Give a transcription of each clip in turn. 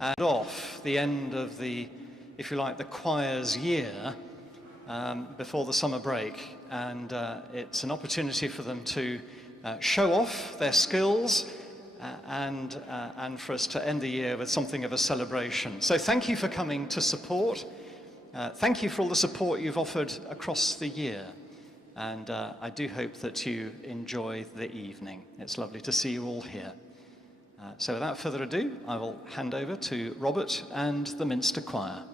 and off the end of the, if you like, the choir's year before the summer break. And it's an opportunity for them to show off their skills and for us to end the year with something of a celebration. So thank you for coming to support. Thank you for all the support you've offered across the year. And I do hope that you enjoy the evening. It's lovely to see you all here. So without further ado, I will hand over to Robert and the Minster Choir.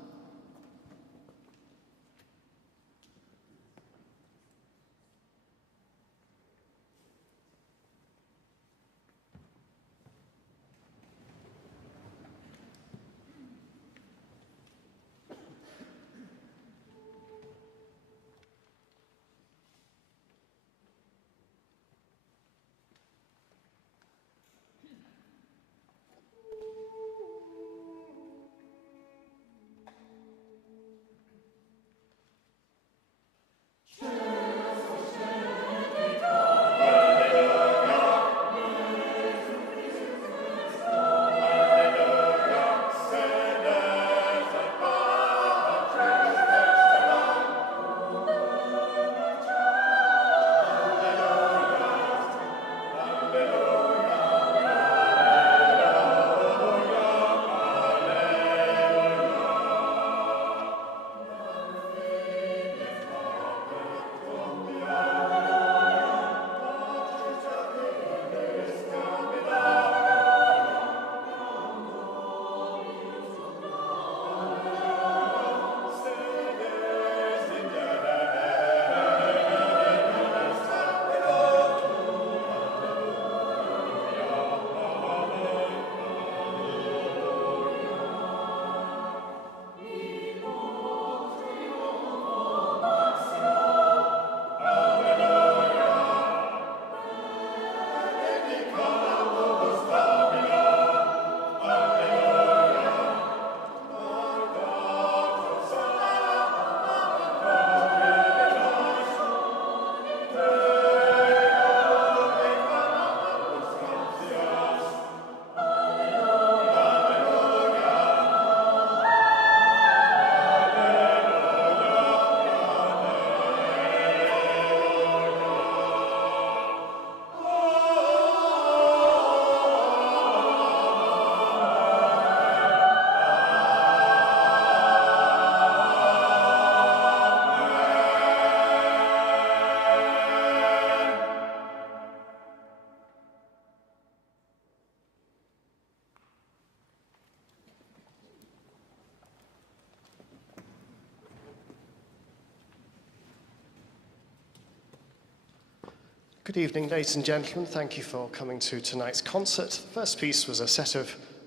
Good evening, ladies and gentlemen. Thank you for coming to tonight's concert. The first piece was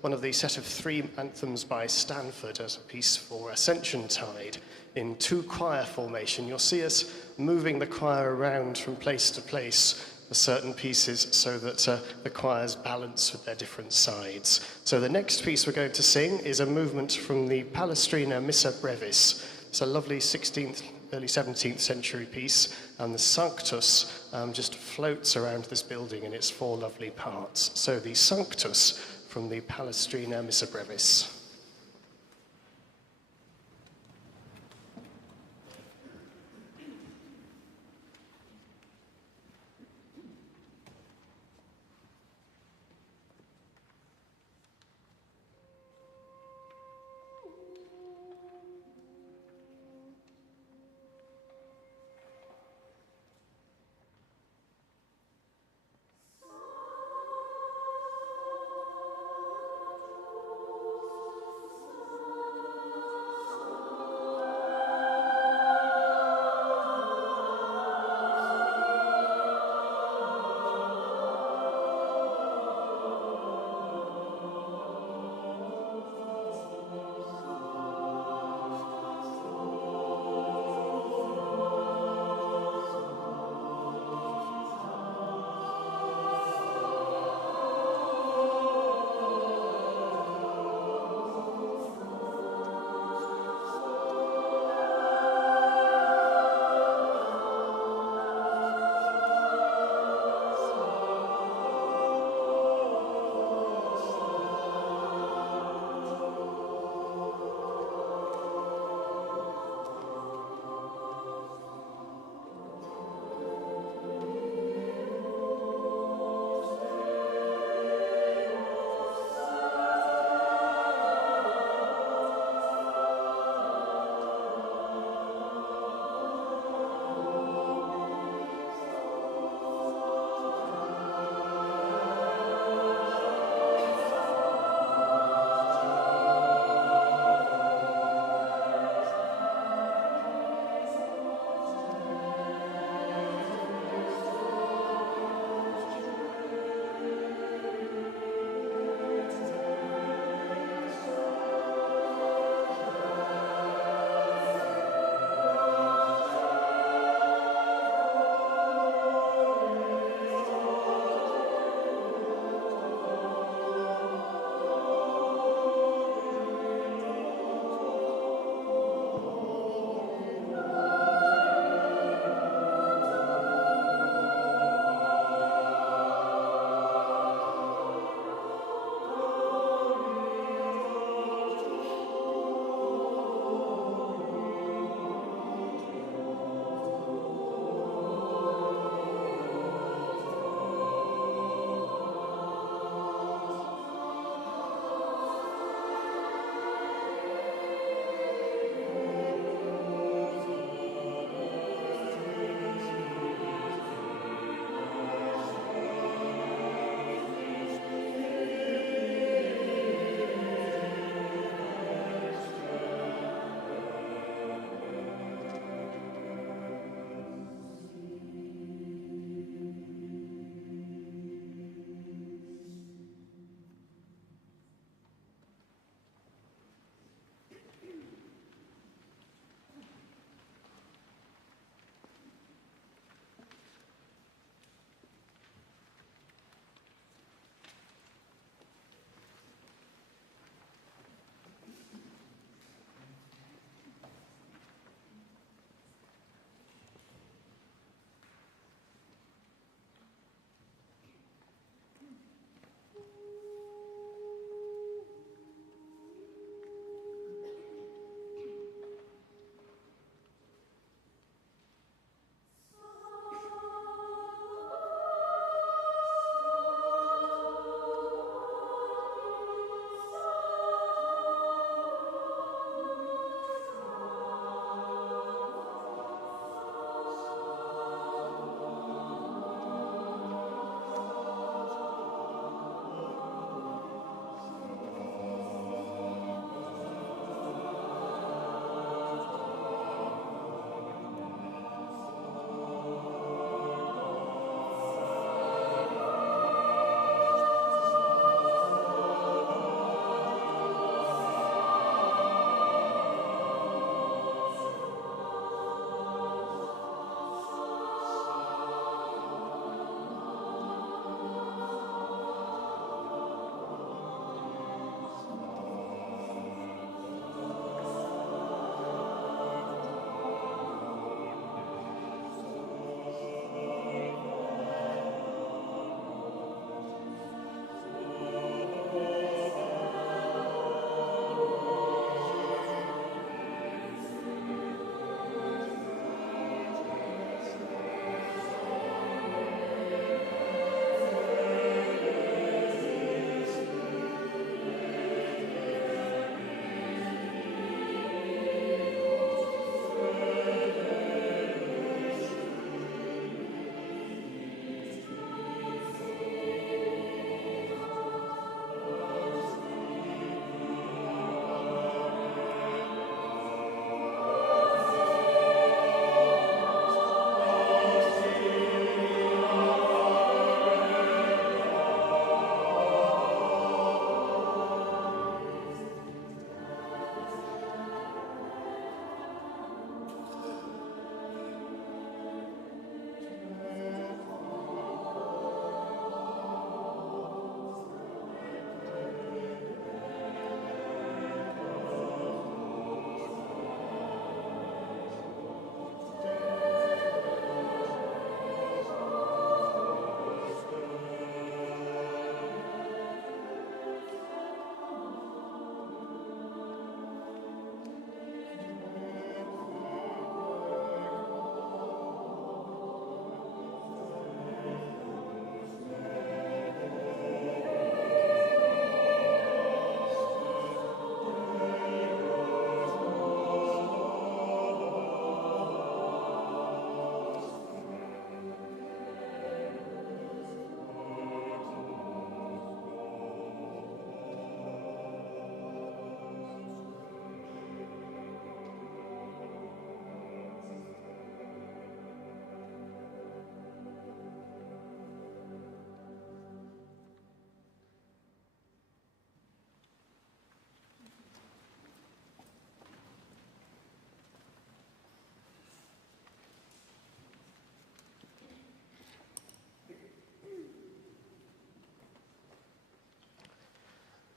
one of the set of three anthems by Stanford as a piece for Ascension Tide in two choir formation. You'll see us moving the choir around from place to place for certain pieces so that the choirs balance with their different sides. So the next piece we're going to sing is a movement from the Palestrina Missa Brevis. It's a lovely 16th, early 17th century piece, and the Sanctus just floats around this building in its four lovely parts. So the Sanctus from the Palestrina Missa Brevis.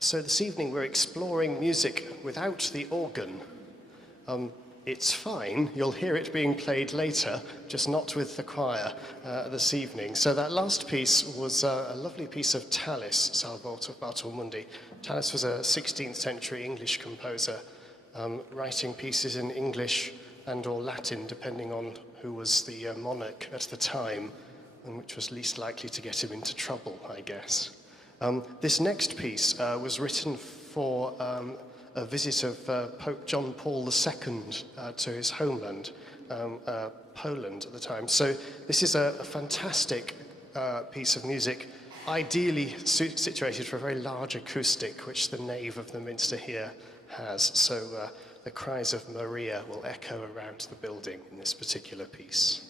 So this evening we're exploring music without the organ. It's fine, you'll hear it being played later, just not with the choir this evening. So that last piece was a lovely piece of Tallis, Salvatore Bartolmundi. Tallis was a 16th century English composer, writing pieces in English and or Latin, depending on who was the monarch at the time, and which was least likely to get him into trouble, I guess. This next piece was written for a visit of Pope John Paul II to his homeland, Poland at the time. So this is a fantastic piece of music, ideally situated for a very large acoustic, which the nave of the Minster here has. So the cries of Maria will echo around the building in this particular piece.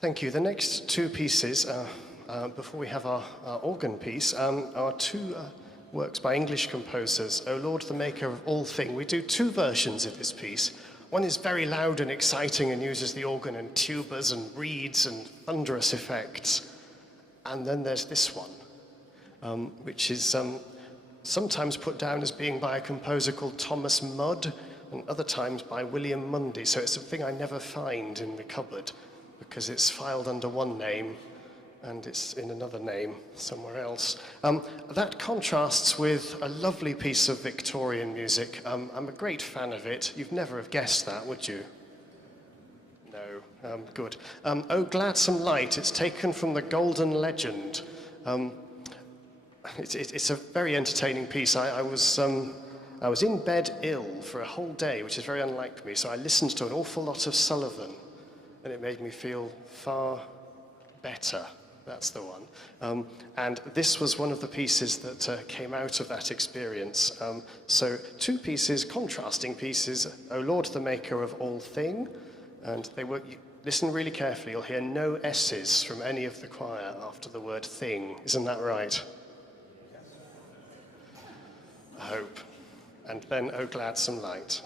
Thank you. The next two pieces, before we have our organ piece, are two works by English composers, O Lord, the Maker of All Thing. We do two versions of this piece. One is very loud and exciting and uses the organ and tubas and reeds and thunderous effects. And then there's this one, which is sometimes put down as being by a composer called Thomas Mudd, and other times by William Mundy. So it's a thing I never find in the cupboard, because it's filed under one name and it's in another name somewhere else. That contrasts with a lovely piece of Victorian music. I'm a great fan of it. You'd never have guessed that, would you? No, good. Oh, Gladsome Light, it's taken from the Golden Legend. It's a very entertaining piece. I was in bed ill for a whole day, which is very unlike me, so I listened to an awful lot of Sullivan, and it made me feel far better. That's the one. And this was one of the pieces that came out of that experience. So two pieces, contrasting pieces, O Lord, the Maker of All Thing, and they were, listen really carefully, you'll hear no S's from any of the choir after the word thing. Isn't that right? I hope. And then O Gladsome Light.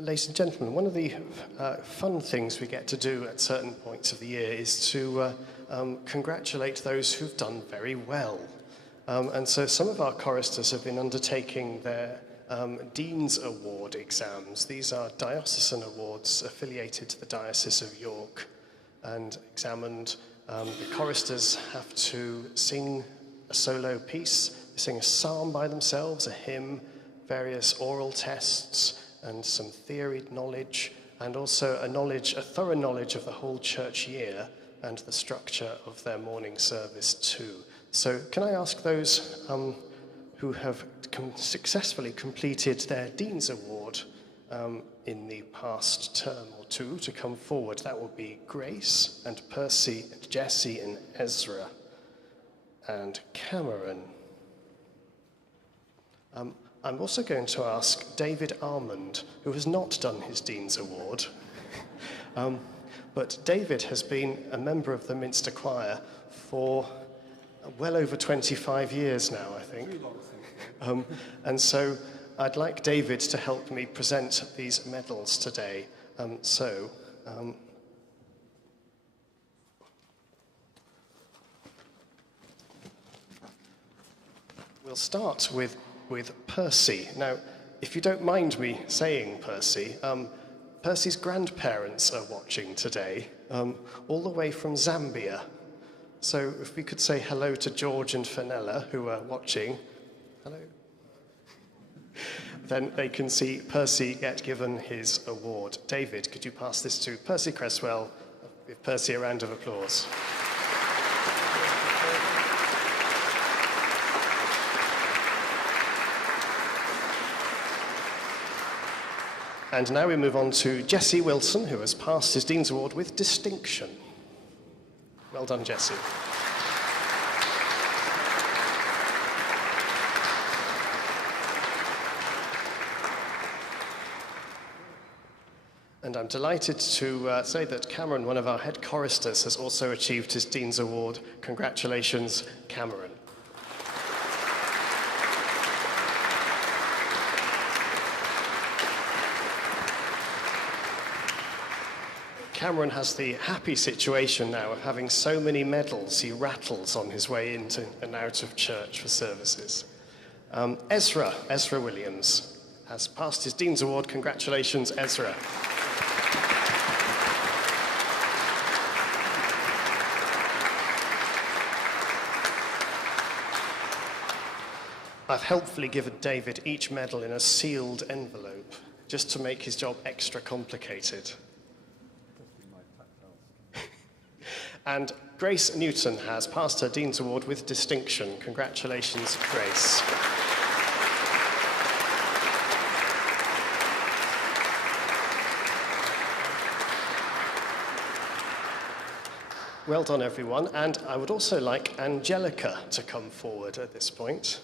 Ladies and gentlemen, one of the fun things we get to do at certain points of the year is to congratulate those who've done very well. And so some of our choristers have been undertaking their Dean's Award exams. These are diocesan awards affiliated to the Diocese of York, and examined. The choristers have to sing a solo piece, sing a psalm by themselves, a hymn, various oral tests, and some theory knowledge, and also a thorough knowledge of the whole church year and the structure of their morning service too. So can I ask those who have successfully completed their Dean's Award in the past term or two to come forward? That will be Grace and Percy and Jesse and Ezra and Cameron. I'm also going to ask David Armand, who has not done his Dean's Award. But David has been a member of the Minster Choir for well over 25 years now, I think. And so I'd like David to help me present these medals today. We'll start with Percy. Now, if you don't mind me saying Percy, Percy's grandparents are watching today, all the way from Zambia. So if we could say hello to George and Fenella, who are watching. Hello. Then they can see Percy get given his award. David, could you pass this to Percy Cresswell? Give Percy a round of applause. And now we move on to Jesse Wilson, who has passed his Dean's Award with distinction. Well done, Jesse. And I'm delighted to say that Cameron, one of our head choristers, has also achieved his Dean's Award. Congratulations, Cameron. Cameron has the happy situation now of having so many medals he rattles on his way into and out of church for services. Ezra Williams has passed his Dean's Award. Congratulations, Ezra. I've helpfully given David each medal in a sealed envelope, just to make his job extra complicated. And Grace Newton has passed her Dean's Award with distinction. Congratulations, Grace. Well done, everyone. And I would also like Angelica to come forward at this point.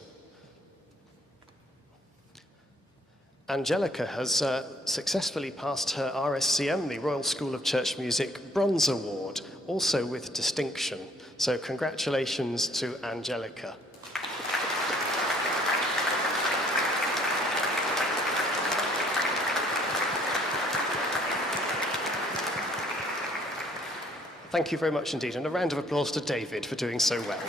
Angelica has successfully passed her RSCM, the Royal School of Church Music Bronze Award, also with distinction. So congratulations to Angelica. Thank you very much indeed, and a round of applause to David for doing so well.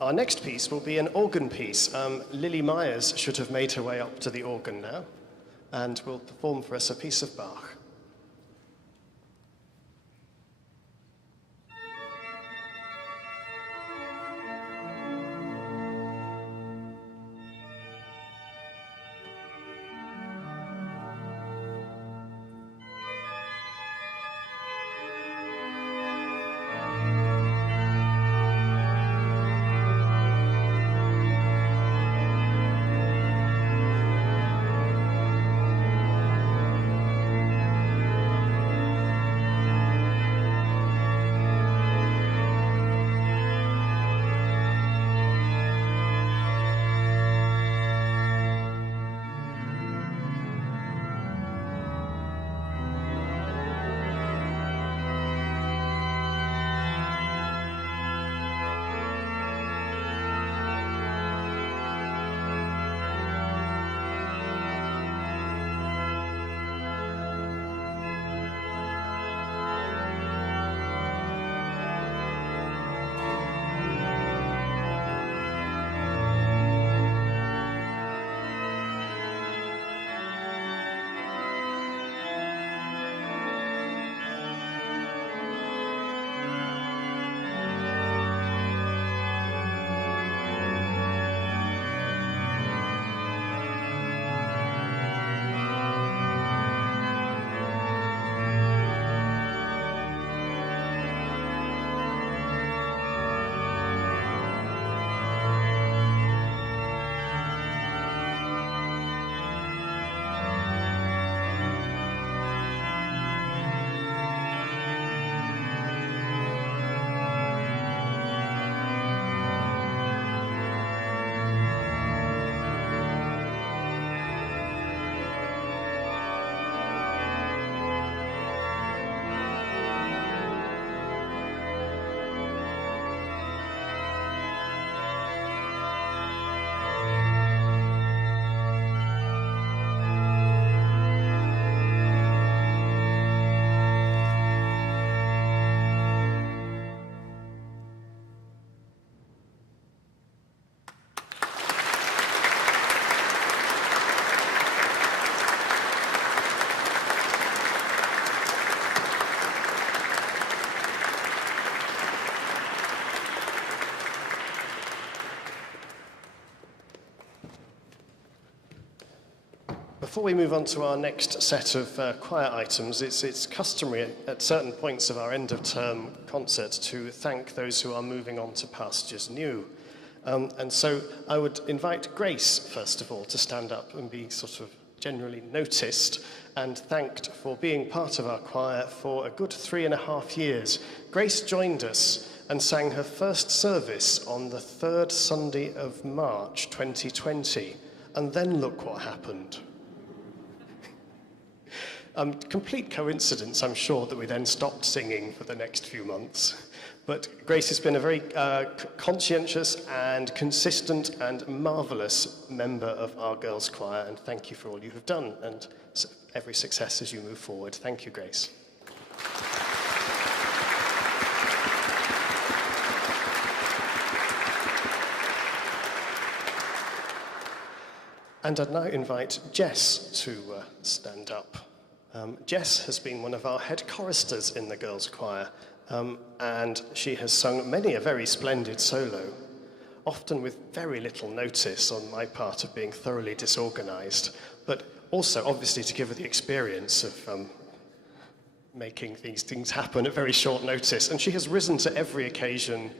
Our next piece will be an organ piece. Lily Myers should have made her way up to the organ now, and will perform for us a piece of Bach. Before we move on to our next set of choir items, it's customary at certain points of our end-of-term concert to thank those who are moving on to pastures new. And so I would invite Grace, first of all, to stand up and be sort of generally noticed and thanked for being part of our choir for a good 3.5 years. Grace joined us and sang her first service on the 3rd Sunday of March 2020. And then look what happened. Complete coincidence, I'm sure, that we then stopped singing for the next few months. But Grace has been a very conscientious and consistent and marvellous member of our girls' choir, and thank you for all you have done, and every success as you move forward. Thank you, Grace. And I'd now invite Jess to stand up. Jess has been one of our head choristers in the girls' choir, and she has sung many a very splendid solo, often with very little notice on my part of being thoroughly disorganised, but also obviously to give her the experience of making these things happen at very short notice. And she has risen to every occasion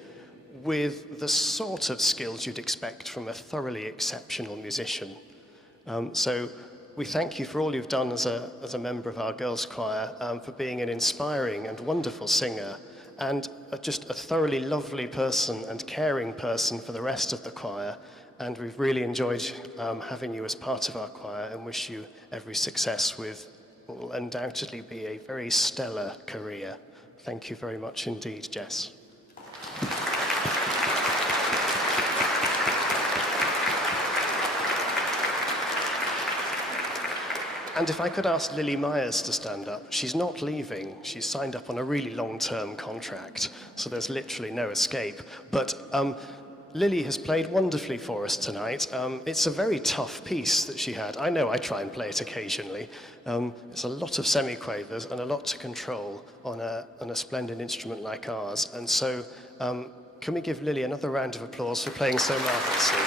with the sort of skills you'd expect from a thoroughly exceptional musician. So we thank you for all you've done as a member of our girls' choir, for being an inspiring and wonderful singer, and just a thoroughly lovely person and caring person for the rest of the choir. And we've really enjoyed having you as part of our choir, and wish you every success with what will undoubtedly be a very stellar career. Thank you very much indeed, Jess. And if I could ask Lily Myers to stand up. She's not leaving. She's signed up on a really long-term contract, so there's literally no escape. But Lily has played wonderfully for us tonight. It's a very tough piece that she had. I know I try and play it occasionally. It's a lot of semiquavers and a lot to control on a splendid instrument like ours. And so can we give Lily another round of applause for playing so marvellously?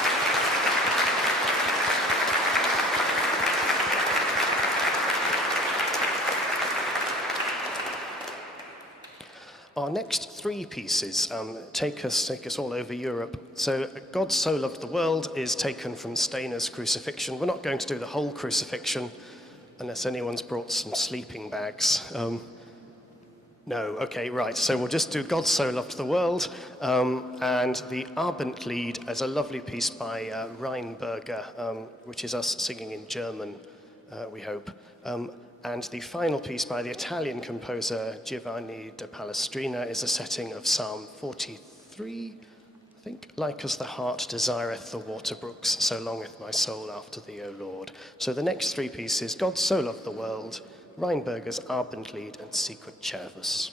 Our next 3 pieces take us all over Europe. So God So Loved the World is taken from Stainer's Crucifixion. We're not going to do the whole crucifixion unless anyone's brought some sleeping bags. No, okay, right. So we'll just do God So Loved the World, and the Abendlied as a lovely piece by Rheinberger, which is us singing in German, we hope. And the final piece by the Italian composer Giovanni da Palestrina is a setting of Psalm 43, I think. Like as the heart desireth the water brooks, so longeth my soul after thee, O Lord. So the next 3 pieces, God So Loved the World, Rheinberger's Abendlied, and Secret Cervus.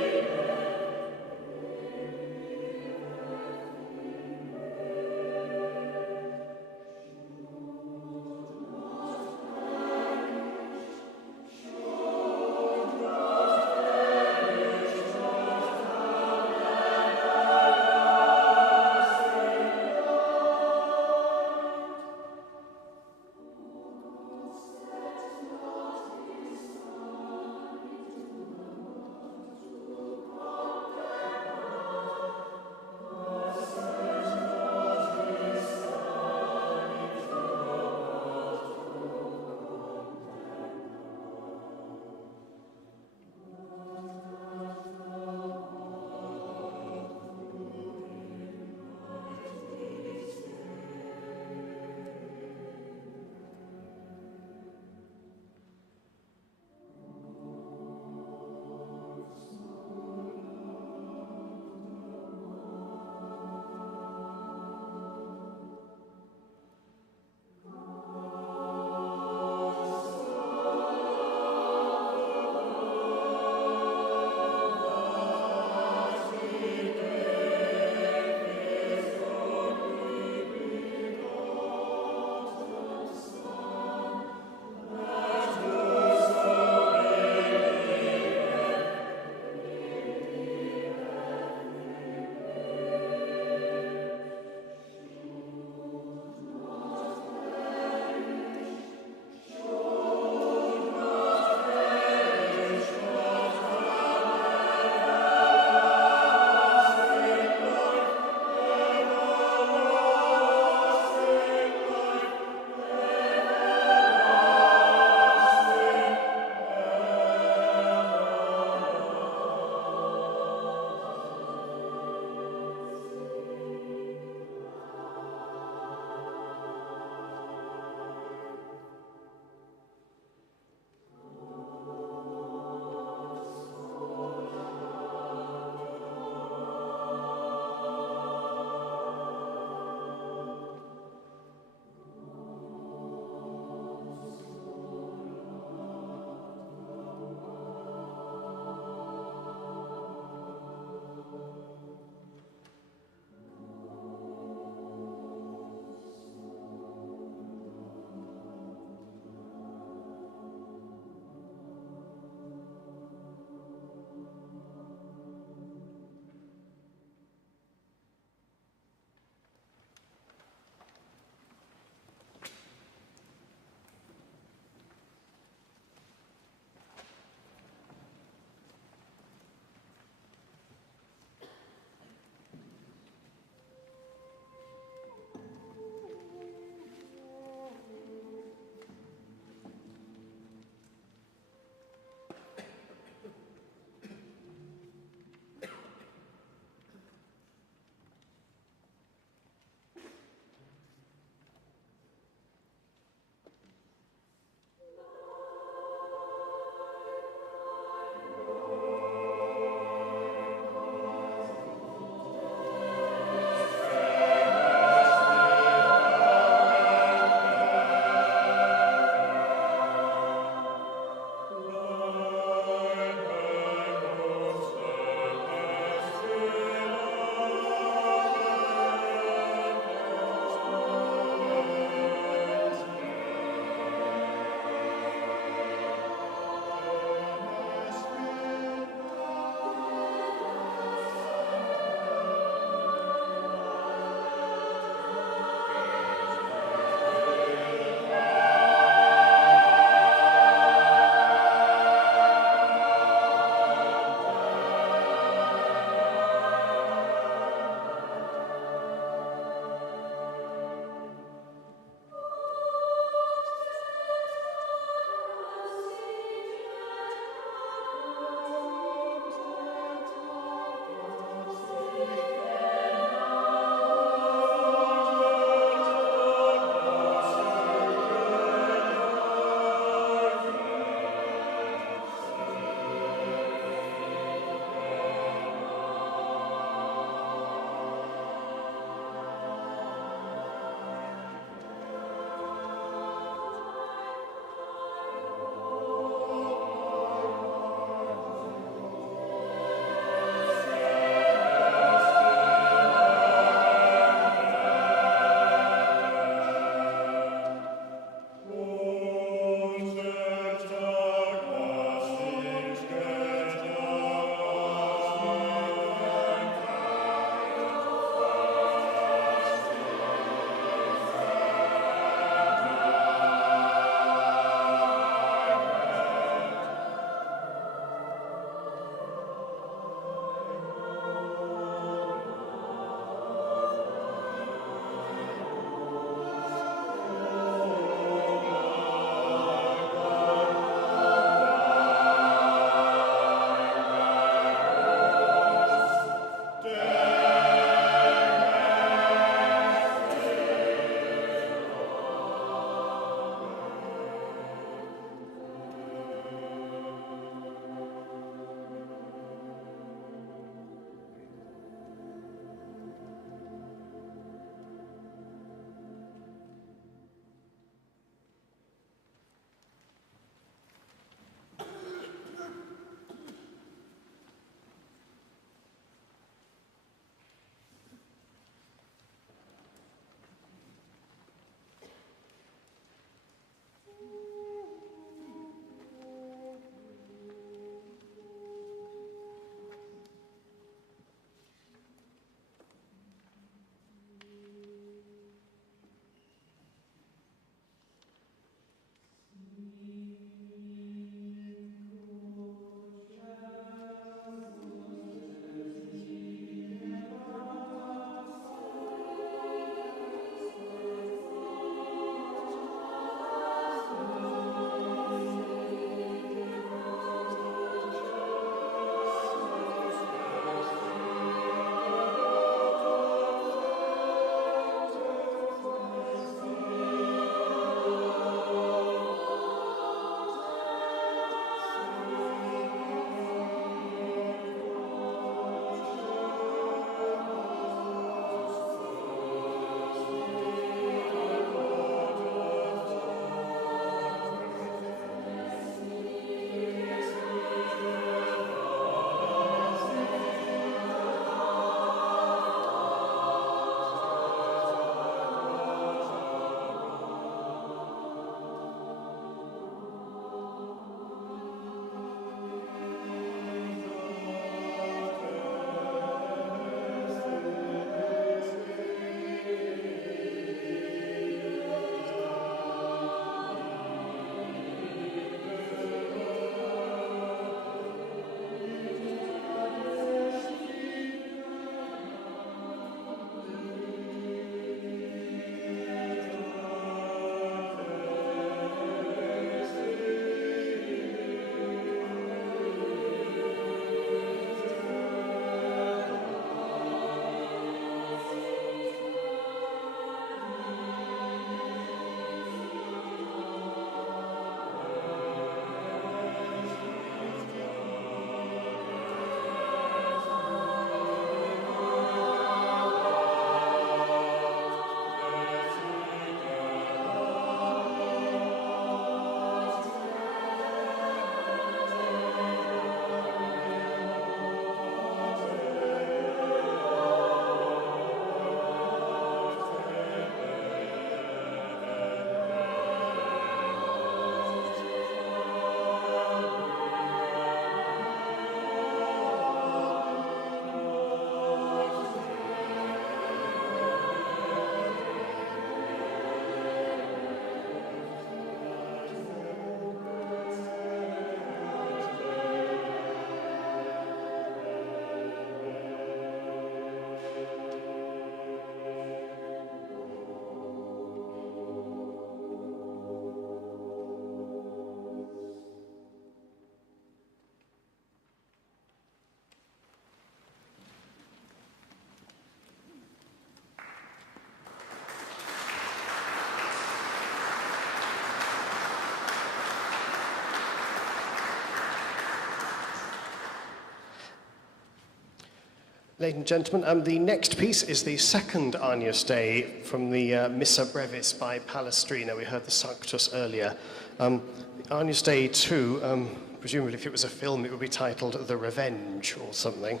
Ladies and gentlemen, the next piece is the second Agnus Dei from the Missa Brevis by Palestrina. We heard the Sanctus earlier. Agnus Dei 2, presumably if it was a film, it would be titled The Revenge or something.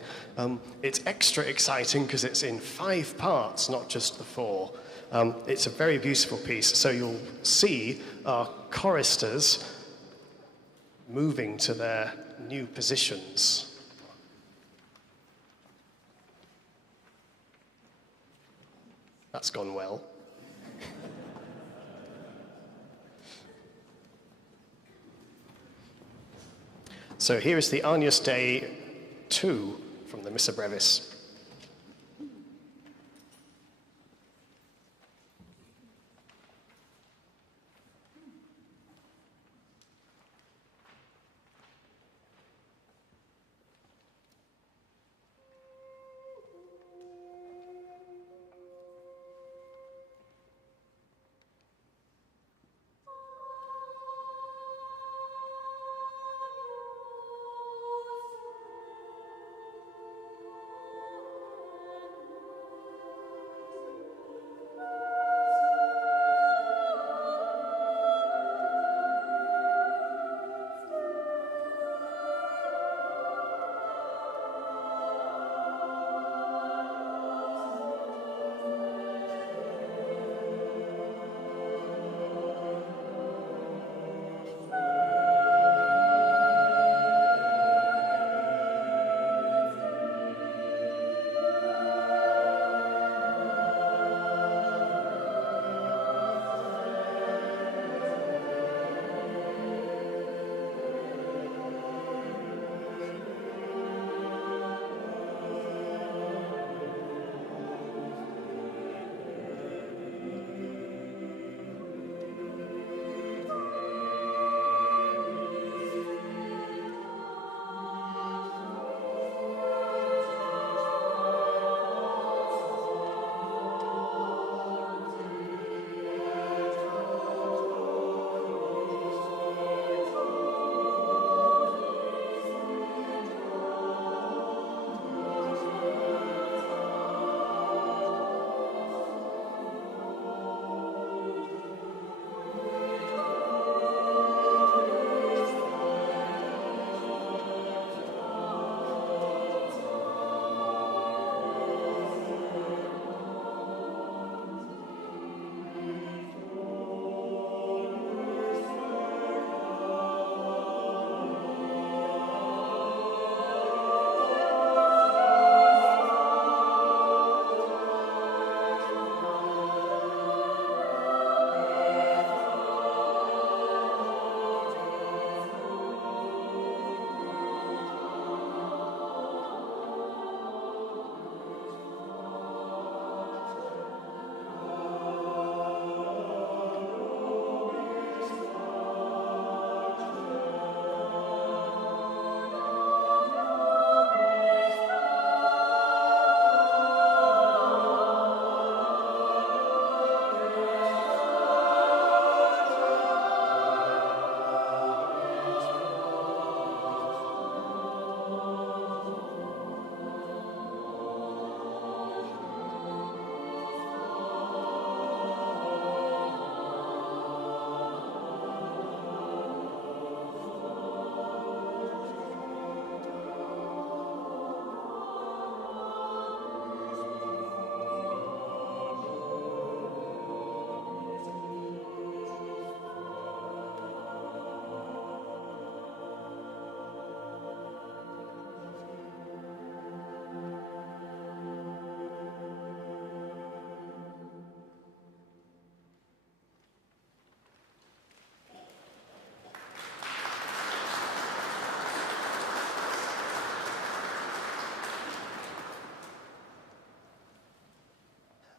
It's extra exciting because it's in 5 parts, not just the 4. It's a very beautiful piece, so you'll see our choristers moving to their new positions. That's gone well. So here is the Agnus Dei 2 from the Missa Brevis.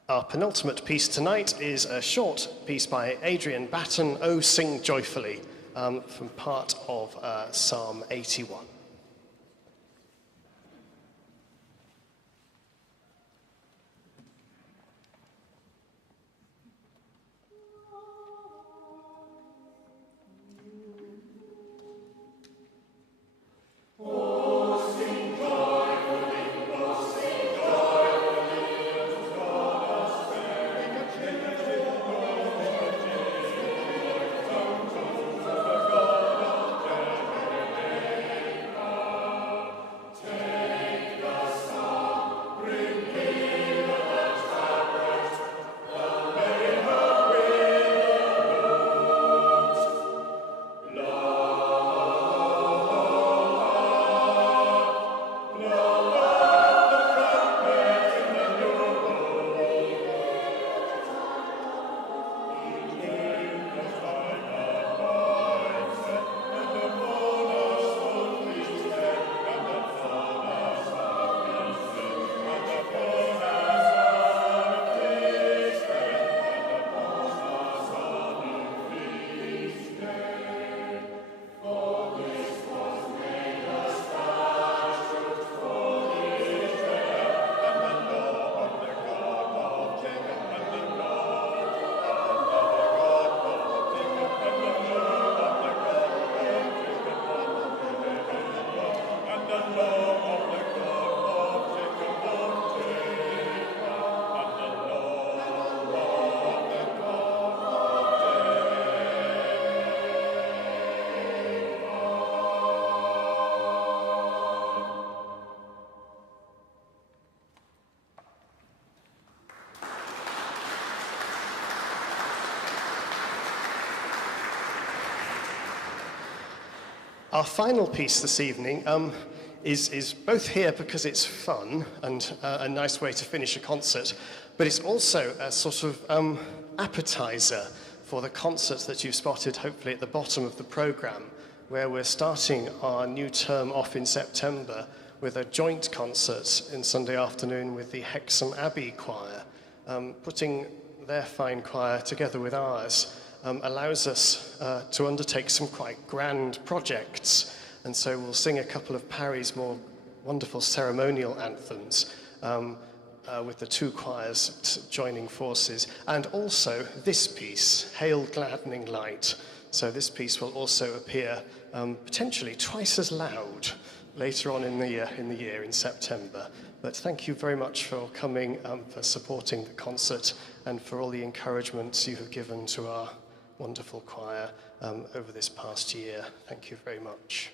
Our penultimate piece tonight is a short piece by Adrian Batten, "Oh Sing Joyfully," from part of Psalm 81. Our final piece this evening is both here because it's fun and a nice way to finish a concert, but it's also a sort of appetizer for the concert that you've spotted hopefully at the bottom of the programme, where we're starting our new term off in September with a joint concert in Sunday afternoon with the Hexham Abbey Choir. Putting their fine choir together with ours allows us to undertake some quite grand projects. And so we'll sing a couple of Parry's more wonderful ceremonial anthems with the two choirs joining forces. And also this piece, Hail Gladdening Light. So this piece will also appear potentially twice as loud later on in the year in September. But thank you very much for coming, for supporting the concert, and for all the encouragement you have given to our wonderful choir over this past year. Thank you very much.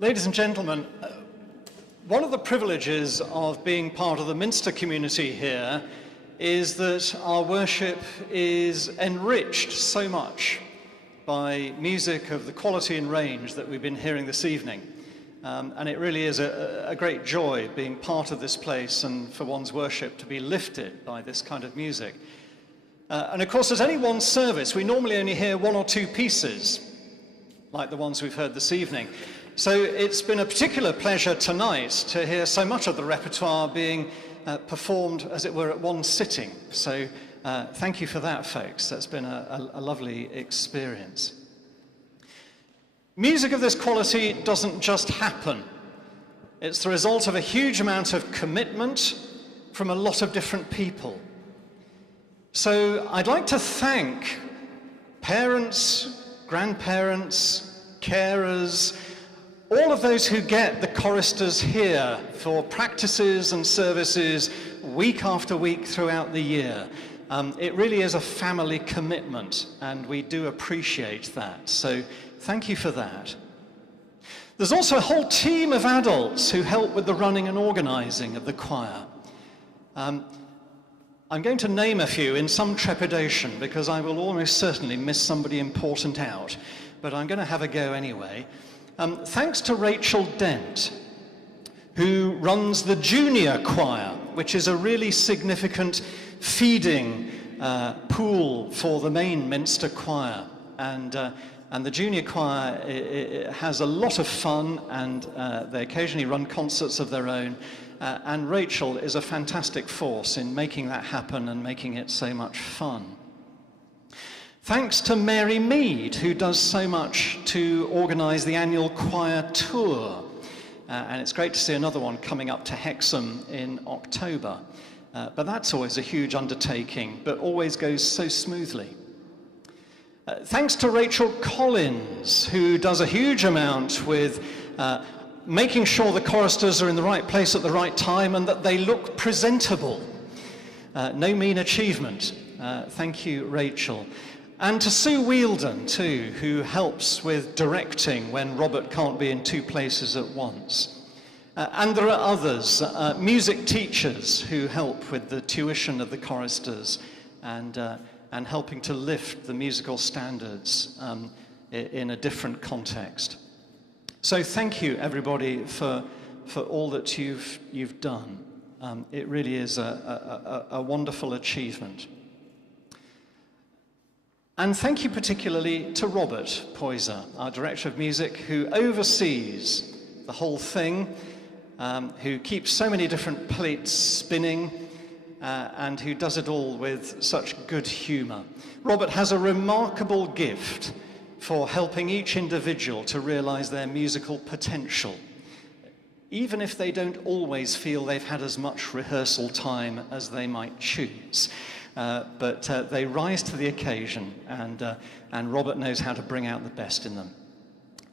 Ladies and gentlemen, one of the privileges of being part of the Minster community here is that our worship is enriched so much by music of the quality and range that we've been hearing this evening. And it really is a great joy being part of this place and for one's worship to be lifted by this kind of music. And of course, at any one service, we normally only hear one or two pieces, like the ones we've heard this evening. So it's been a particular pleasure tonight to hear so much of the repertoire being performed, as it were, at one sitting. So thank you for that, folks. That's been a lovely experience. Music of this quality doesn't just happen. It's the result of a huge amount of commitment from a lot of different people. So I'd like to thank parents, grandparents, carers, all of those who get the choristers here for practices and services week after week throughout the year. It really is a family commitment, and we do appreciate that. So thank you for that. There's also a whole team of adults who help with the running and organizing of the choir. I'm going to name a few in some trepidation because I will almost certainly miss somebody important out, but I'm going to have a go anyway. Thanks to Rachel Dent, who runs the junior choir, which is a really significant feeding pool for the main Minster choir. And the junior choir it has a lot of fun, and they occasionally run concerts of their own. And Rachel is a fantastic force in making that happen and making it so much fun. Thanks to Mary Mead, who does so much to organise the annual choir tour. And it's great to see another one coming up to Hexham in October. But that's always a huge undertaking, but always goes so smoothly. Thanks to Rachel Collins, who does a huge amount with making sure the choristers are in the right place at the right time and that they look presentable. No mean achievement. Thank you, Rachel. And to Sue Wheeldon, too, who helps with directing when Robert can't be in two places at once. And there are others, music teachers who help with the tuition of the choristers and helping to lift the musical standards in a different context. So thank you, everybody, for all that you've done. It really is a wonderful achievement. And thank you particularly to Robert Poyser, our Director of Music, who oversees the whole thing, who keeps so many different plates spinning, and who does it all with such good humour. Robert has a remarkable gift for helping each individual to realise their musical potential, even if they don't always feel they've had as much rehearsal time as they might choose. But they rise to the occasion, and Robert knows how to bring out the best in them.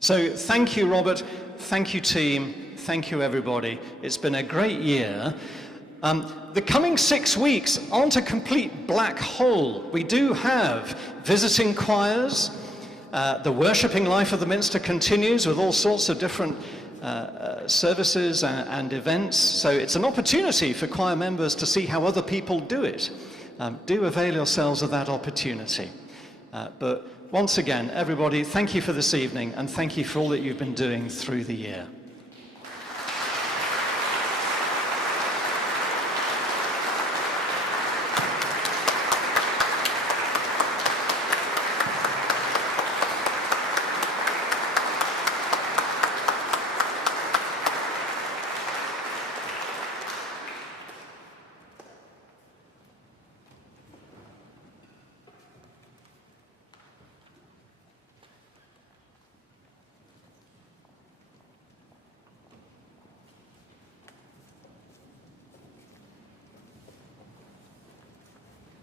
So thank you, Robert. Thank you, team. Thank you, everybody. It's been a great year. The coming 6 weeks aren't a complete black hole. We do have visiting choirs. The worshipping life of the Minster continues with all sorts of different services and events. So it's an opportunity for choir members to see how other people do it. Do avail yourselves of that opportunity. But once again, everybody, thank you for this evening, and thank you for all that you've been doing through the year.